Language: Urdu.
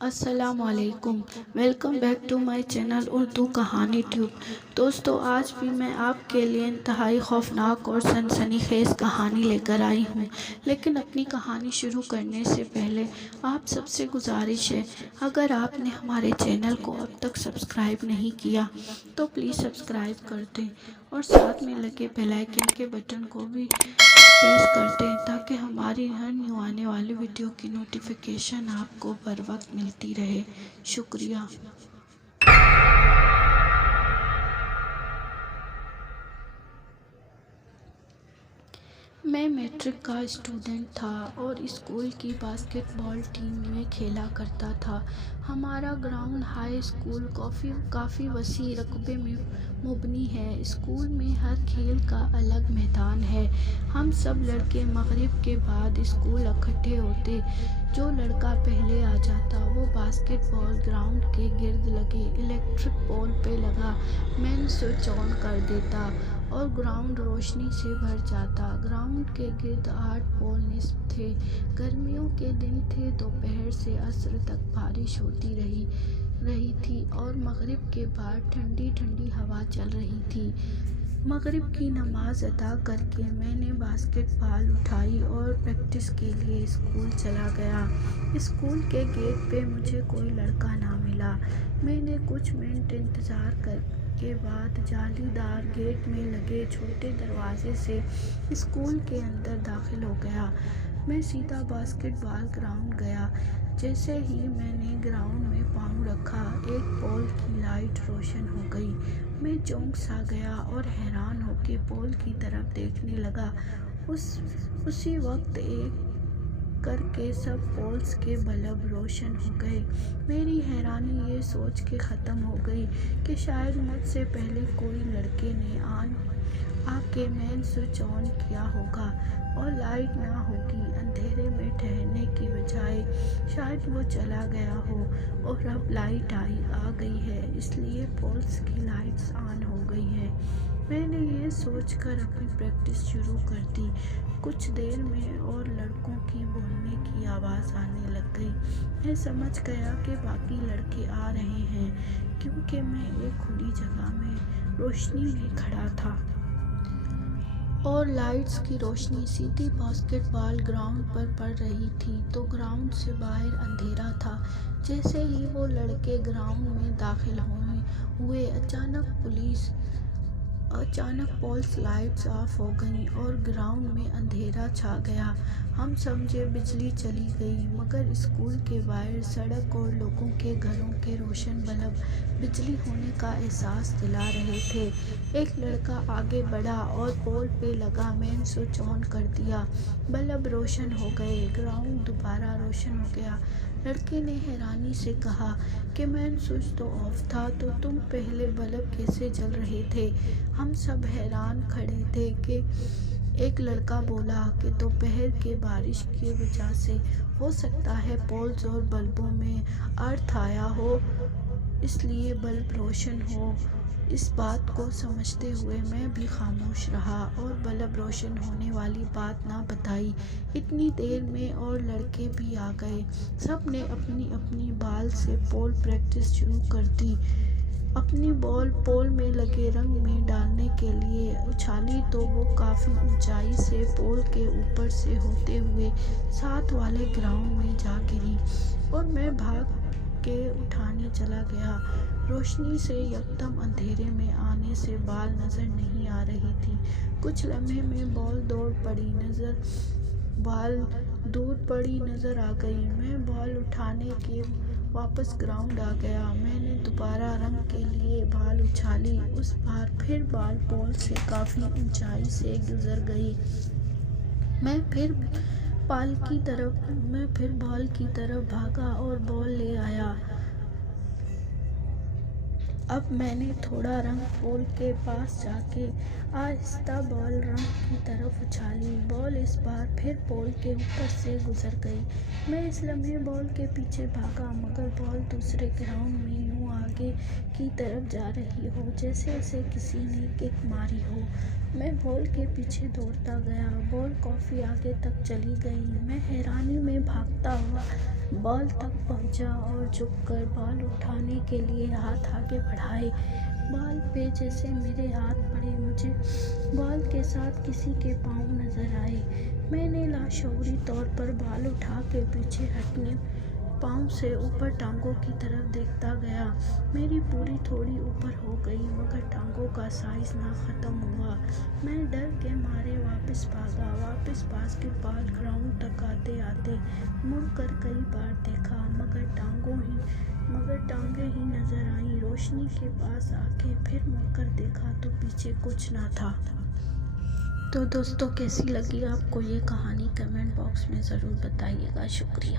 السلام علیکم، welcome back to my channel Urdu Kahani tube. دوستو، آج بھی میں آپ کے لیے انتہائی خوفناک اور سنسنی خیز کہانی لے کر آئی ہوں۔ لیکن اپنی کہانی شروع کرنے سے پہلے آپ سب سے گزارش ہے، اگر آپ نے ہمارے چینل کو اب تک سبسکرائب نہیں کیا تو پلیز سبسکرائب کر دیں اور ساتھ میں لگے بیل آئیکن کے بٹن کو بھی پریس کر دیں تاکہ ہماری ہر نیو آنے والی ویڈیو کی نوٹیفیکیشن آپ کو بر وقت ملتی رہے۔ شکریہ۔ میں میٹرک کا اسٹوڈنٹ تھا اور اسکول کی باسکٹ بال ٹیم میں کھیلا کرتا تھا۔ ہمارا گراؤنڈ ہائی اسکول کافی وسیع رقبے میں مبنی ہے۔ اسکول میں ہر کھیل کا الگ میدان ہے۔ ہم سب لڑکے مغرب کے بعد اسکول اکٹھے ہوتے۔ جو لڑکا پہلے آ جاتا وہ باسکٹ بال گراؤنڈ کے گرد لگے الیکٹرک پول پہ لگا مین سوئچ آن کر دیتا اور گراؤنڈ روشنی سے بھر جاتا۔ گراؤنڈ کے گرد 8 پول نصب تھے۔ گرمیوں کے دن تھے۔ دوپہر سے عصر تک بارش ہوتی رہی تھی اور مغرب کے بعد ٹھنڈی ٹھنڈی ہوا چل رہی تھی۔ مغرب کی نماز ادا کر کے میں نے باسکٹ بال اٹھائی اور پریکٹس کے لیے اسکول چلا گیا۔ اسکول کے گیٹ پہ مجھے کوئی لڑکا نہ ملا۔ میں نے کچھ منٹ انتظار کے بعد جالی دار گیٹ میں لگے چھوٹے دروازے سے اسکول کے اندر داخل ہو گیا۔ میں سیدھا باسکٹ بال گراؤنڈ گیا۔ جیسے ہی میں نے گراؤنڈ میں پاؤں رکھا، ایک پول کی لائٹ روشن ہو گئی۔ میں چونک سا گیا اور حیران ہو کے پول کی طرف دیکھنے لگا۔ اسی وقت ایک کر کے سب پولز کے بلب روشن ہو گئے۔ میری حیرانی یہ سوچ کے ختم ہو گئی کہ شاید مجھ سے پہلے کوئی لڑکے نے آ کے مین سوئچ آن کیا ہوگا اور لائٹ نہ ہوگی۔ اندھیرے میں ٹھہرنے کی بجائے شاید وہ چلا گیا ہو اور اب لائٹ آ گئی ہے، اس لیے پولز کی لائٹس آن ہو گئی ہیں۔ میں نے یہ سوچ کر اپنی پریکٹس شروع کر دی۔ کچھ دیر میں اور لڑکوں کی بولنے کی آواز آنے لگ گئی۔ میں سمجھ گیا کہ باقی لڑکے آ رہے ہیں کیونکہ میں ایک کھلی جگہ میں روشنی میں کھڑا تھا اور لائٹس کی روشنی سیدھی باسکٹ بال گراؤنڈ پر پڑ رہی تھی تو گراؤنڈ سے باہر اندھیرا تھا۔ جیسے ہی وہ لڑکے گراؤنڈ میں داخل ہوئے اچانک پولز لائٹس آف ہو گئیں اور گراؤنڈ میں اندھیرا چھا گیا۔ ہم سمجھے بجلی چلی گئی، مگر اسکول کے باہر سڑک اور لوگوں کے گھروں کے روشن بلب بجلی ہونے کا احساس دلا رہے تھے۔ ایک لڑکا آگے بڑھا اور پول پہ لگا مین سوئچ آن کر دیا۔ بلب روشن ہو گئے۔ گراؤنڈ دوبارہ روشن ہو گیا۔ لڑکے نے حیرانی سے کہا کہ مین سوئچ تو آف تھا تو تم پہلے بلب کیسے جل رہے تھے؟ ہم سب حیران کھڑے تھے کہ ایک لڑکا بولا کہ دوپہر کے بارش کی وجہ سے ہو سکتا ہے پولز اور بلبوں میں ارتھ آیا ہو، اس لیے بلب روشن ہو۔ اس بات کو سمجھتے ہوئے میں بھی خاموش رہا اور بلب روشن ہونے والی بات نہ بتائی۔ اتنی دیر میں اور لڑکے بھی آ گئے۔ سب نے اپنی اپنی بال سے پول پریکٹس شروع کر دی۔ اپنی بال پول میں لگے رنگ میں ڈالنے کے لیے اچھالی تو وہ کافی اونچائی سے پول کے اوپر سے ہوتے ہوئے ساتھ والے گراؤنڈ میں جا گری اور میں بھاگ کے اٹھانے چلا گیا۔ روشنی سے یکدم اندھیرے میں آنے سے بال نظر نہیں آ رہی تھی۔ کچھ لمحے میں بال دور پڑی نظر آ گئی۔ میں بال اٹھانے کے واپس گراؤنڈ آ گیا۔ میں نے دوبارہ رنگ کے لیے بال اچھالی۔ اس بار پھر بال پول سے کافی اونچائی سے گزر گئی۔ میں پھر بال کی طرف بھاگا اور بال لے آیا۔ اب میں نے تھوڑا رنگ پول کے پاس جا کے آہستہ بال رنگ کی طرف اچھالی۔ بال اس بار پھر پول کے اوپر سے گزر گئی۔ میں اس لمحے بال کے پیچھے بھاگا مگر بال دوسرے گراؤنڈ میں یوں آ آگے کی طرف جا رہی ہو، جیسے اسے کسی نے کک ماری ہو۔ میں بال کے پیچھے دوڑتا گیا، بال کافی آگے تک چلی گئی۔ میں حیرانی میں بھاگتا ہوا بال تک پہنچا اور جھک کر بال اٹھانے کے لیے ہاتھ آگے بڑھائے۔ بال پہ جیسے میرے ہاتھ پڑے، مجھے بال کے ساتھ کسی کے پاؤں نظر آئے۔ میں نے لاشعوری طور پر بال اٹھا کے پیچھے ہٹنے، پاؤں سے اوپر ٹانگوں کی طرف دیکھتا گیا۔ میری پوری تھوڑی اوپر ہو گئی مگر ٹانگوں کا سائز نہ ختم ہوا۔ میں ڈر کے مارے واپس بھاگا۔ واپس باسکٹ بال گراؤنڈ تک آتے آتے مڑ کر کئی بار دیکھا مگر ٹانگیں ہی نظر آئیں۔ روشنی کے پاس آ کے پھر مڑ کر دیکھا تو پیچھے کچھ نہ تھا۔ تو دوستو، کیسی لگی آپ کو یہ کہانی؟ کمنٹ باکس میں ضرور بتائیے گا۔ شکریہ۔